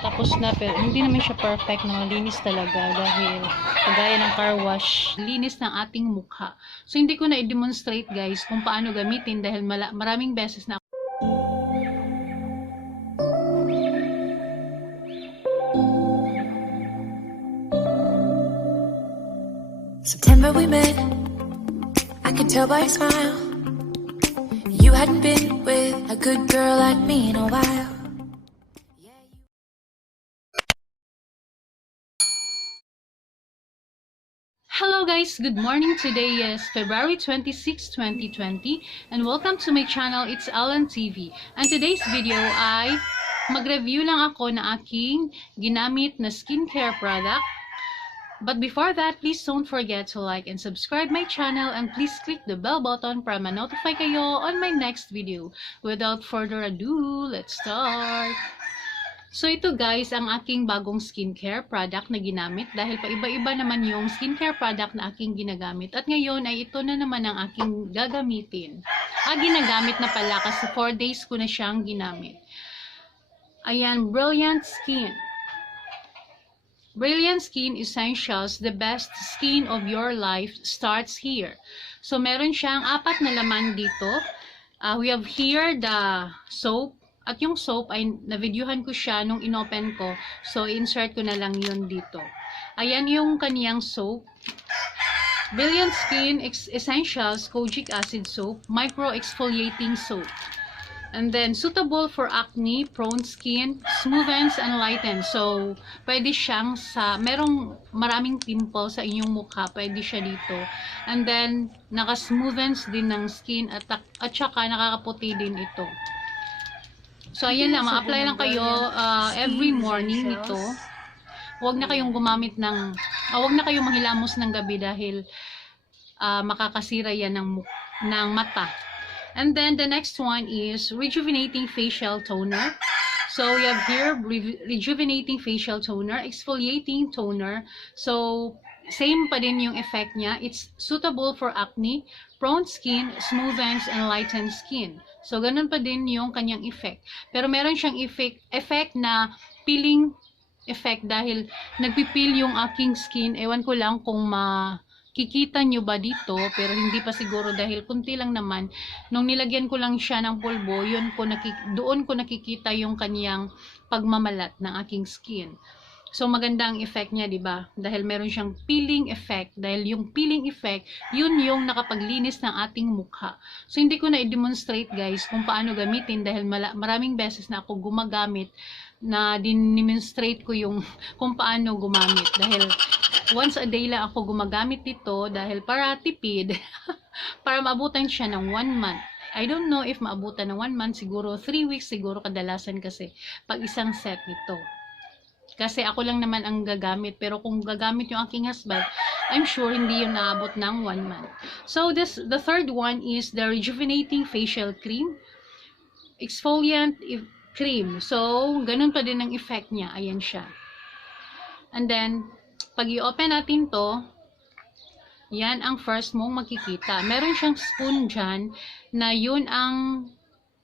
Tapos na, pero hindi naman siya perfect na malinis talaga dahil kagaya ng car wash, linis ng ating mukha. So, hindi ko na i-demonstrate guys kung paano gamitin dahil maraming beses na September we met, I could tell by your smile. You hadn't been with a good girl like me in a while. Hello guys, good morning. Today is February 26, 2020 and welcome to my channel, it's Alan TV. And today's video ay mag-review lang ako na aking ginamit na skincare product. But before that, please don't forget to like and subscribe my channel and please click the bell button para ma-notify kayo on my next video. Without further ado, let's start! So ito guys, ang aking bagong skincare product na ginamit dahil paiba-iba naman yung skincare product na aking ginagamit. At ngayon ay ito na naman ang aking gagamitin. Ginagamit na pala kasi 4 days ko na siyang ginamit. Ayan, Brilliant Skin. Brilliant Skin Essentials, the best skin of your life starts here. So meron siyang 4 na laman dito. We have here the soap. At yung soap ay na-videohan ko siya nung inopen ko. So, insert ko na lang yun dito. Ayan yung kaniyang soap. Brilliant Skin Essentials Kojic Acid Soap. Micro Exfoliating Soap. And then, suitable for acne-prone skin, smoothens and lightens. So, pwede siyang merong maraming pimple sa inyong mukha, pwede siya dito. And then, naka-smoothens din ng skin at saka nakakaputi din ito. So, ayan lang, ma-apply lang kayo every morning ito. Huwag na kayong gumamit ng, huwag na kayong manghilamos ng gabi dahil makakasira yan ng mata. And then, the next one is Rejuvenating Facial Toner. So, we have here, Rejuvenating Facial Toner, Exfoliating Toner. So, same pa din yung effect niya. It's suitable for acne, prone skin, smoothens, and lightens skin. So, ganun pa din yung kanyang effect. Pero meron siyang effect na peeling effect dahil nagpipil yung aking skin. Ewan ko lang kung makikita nyo ba dito, pero hindi pa siguro dahil kunti lang naman. Nung nilagyan ko lang siya ng pulbo, doon ko nakikita yung kanyang pagmamalat ng aking skin. So, maganda ang effect niya, diba? Dahil meron siyang peeling effect. Dahil yung peeling effect, yun yung nakapaglinis ng ating mukha. So, hindi ko na i-demonstrate, guys, kung paano gamitin. Dahil maraming beses na ako gumagamit na din-demonstrate ko yung kung paano gumamit. Dahil once a day lang ako gumagamit dito dahil para tipid. Para maabutan siya ng 1 month. I don't know if maabutan ng 1 month. Siguro 3 weeks siguro kadalasan kasi pag isang set nito. Kasi ako lang naman ang gagamit. Pero kung gagamit yung aking husband, I'm sure hindi yun naabot ng 1 month. So, the third one is the Rejuvenating Facial Cream. Exfoliant Cream. So, ganun pa din ang effect niya. Ayan siya. And then, pag i-open natin to, yan ang first mong makikita. Meron siyang spoon dyan na yun ang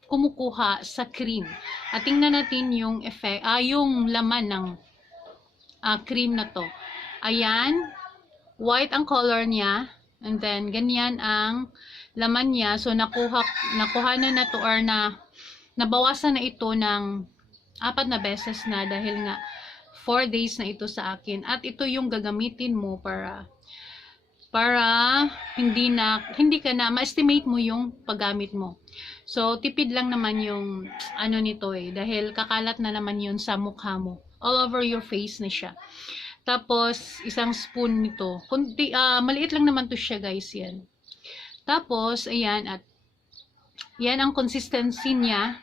kumukuha sa cream. At tingnan natin yung effect, yung laman ng cream na to. Ayan, white ang color niya, and then ganyan ang laman niya. So nakuhanan na to or nabawasan na ito ng 4 na beses na dahil nga 4 days na ito sa akin. At ito yung gagamitin mo para hindi ka na ma-estimate mo yung paggamit mo. So, tipid lang naman yung ano nito dahil kakalat na naman yun sa mukha mo. All over your face na siya. Tapos, isang spoon nito. Maliit lang naman to siya, guys, yan. Tapos, ayan, at yan ang consistency niya.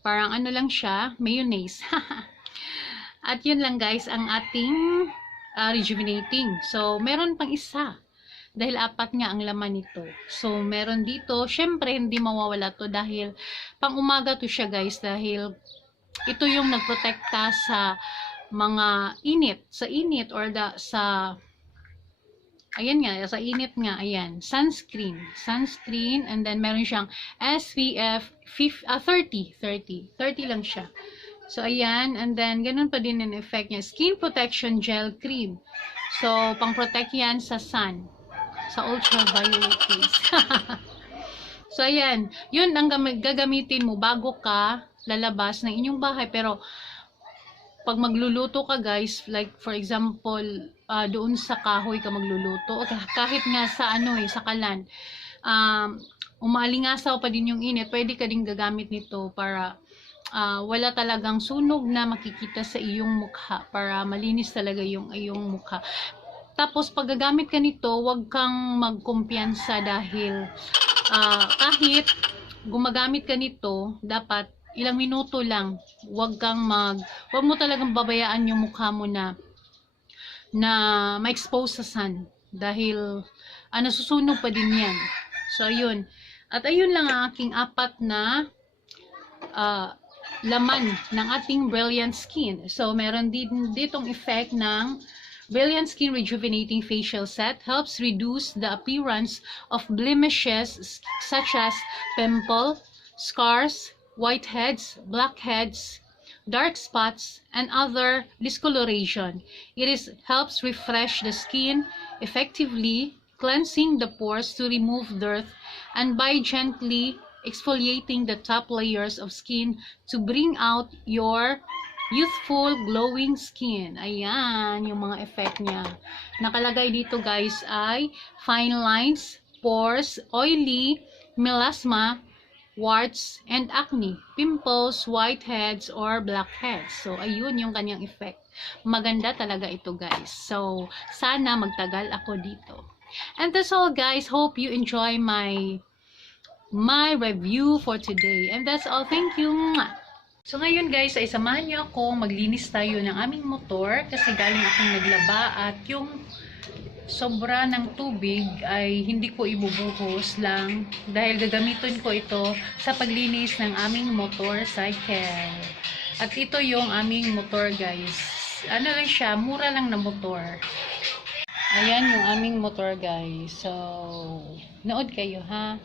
Parang ano lang siya, mayonnaise. At yun lang, guys, ang ating rejuvenating. So, meron pang isa. Dahil 4 nga ang laman nito. So, meron dito. Syempre, hindi mawawala to dahil pang umaga to siya, guys. Dahil ito yung nagprotekta sa mga init. Sa init or sa ayan nga, sa init nga, ayan. Sunscreen. And then, meron siyang SPF 30 lang siya. So, ayan. And then, ganun pa din ang effect niya. Skin Protection Gel Cream. So, pang-protect yan sa sun. Sa ultraviolet rays. So, ayan. Yun ang gagamitin mo bago ka lalabas ng inyong bahay. Pero, pag magluluto ka guys, like for example, doon sa kahoy ka magluluto, o kahit nga sa sa kalan, umalingasaw pa din yung init, pwede ka din gagamit nito para wala talagang sunog na makikita sa iyong mukha, para malinis talaga yung iyong mukha. Tapos pag gagamit ka nito, wag kang magkumpiyansa dahil kahit gumagamit ka nito, dapat ilang minuto lang. Wag mo talagang babayaan yung mukha mo na ma-expose sa sun dahil nasusunog pa din yan. So ayun. At ayun lang ang aking 4 na laman ng ating Brilliant Skin. So, meron ditong effect ng Brilliant Skin Rejuvenating Facial Set. Helps reduce the appearance of blemishes such as pimple, scars, whiteheads, blackheads, dark spots, and other discoloration. It helps refresh the skin effectively, cleansing the pores to remove dirt, and by gently exfoliating the top layers of skin to bring out your youthful, glowing skin. Ayan, yung mga effect niya. Nakalagay dito guys ay fine lines, pores, oily, melasma, warts, and acne, pimples, whiteheads, or blackheads. So, ayun yung kanyang effect. Maganda talaga ito guys. So, sana magtagal ako dito. And that's all guys. Hope you enjoy my review for today. And that's all. Thank you. So ngayon guys, ay samahan niyo ako maglinis tayo ng aming motor kasi galing akong naglaba at yung sobra ng tubig ay hindi ko ibubuhos lang dahil gagamitin ko ito sa paglinis ng aming motorcycle. At ito yung aming motor guys. Ano lang siya, mura lang na motor. Ayan yung aming motor guys. So, nood kayo ha.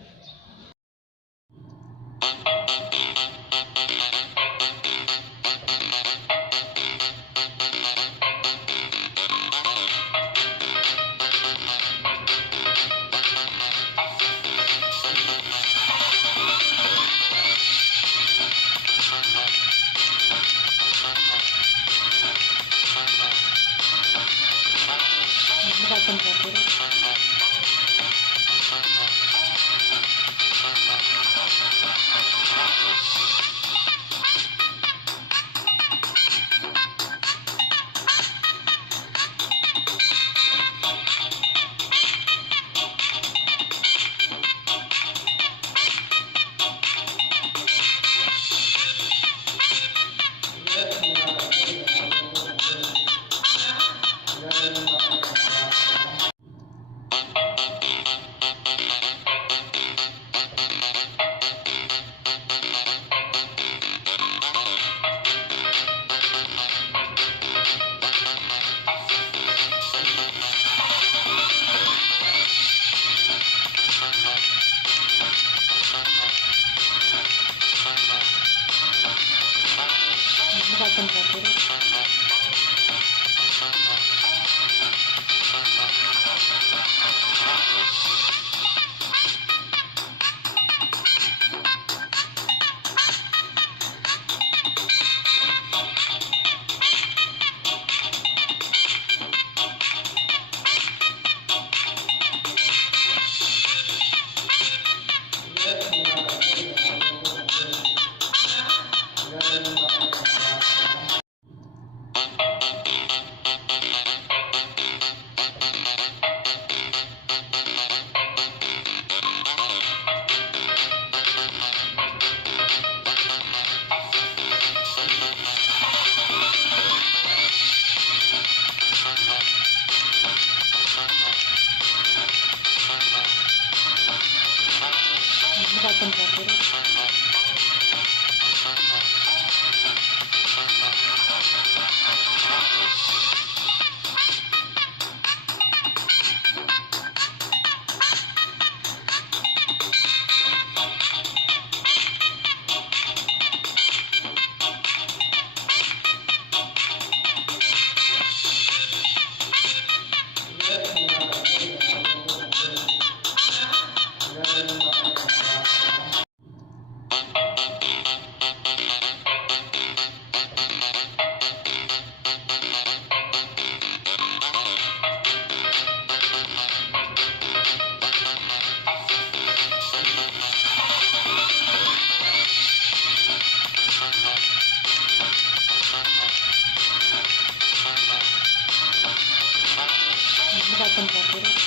Ang copyright.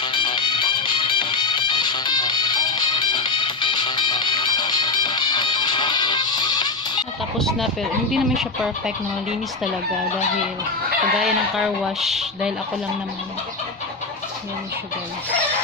Tapos na, pero hindi naman siya perfect, no? Linis talaga dahil kagaya ng car wash, dahil ako lang naman. Ganyan siya, guys.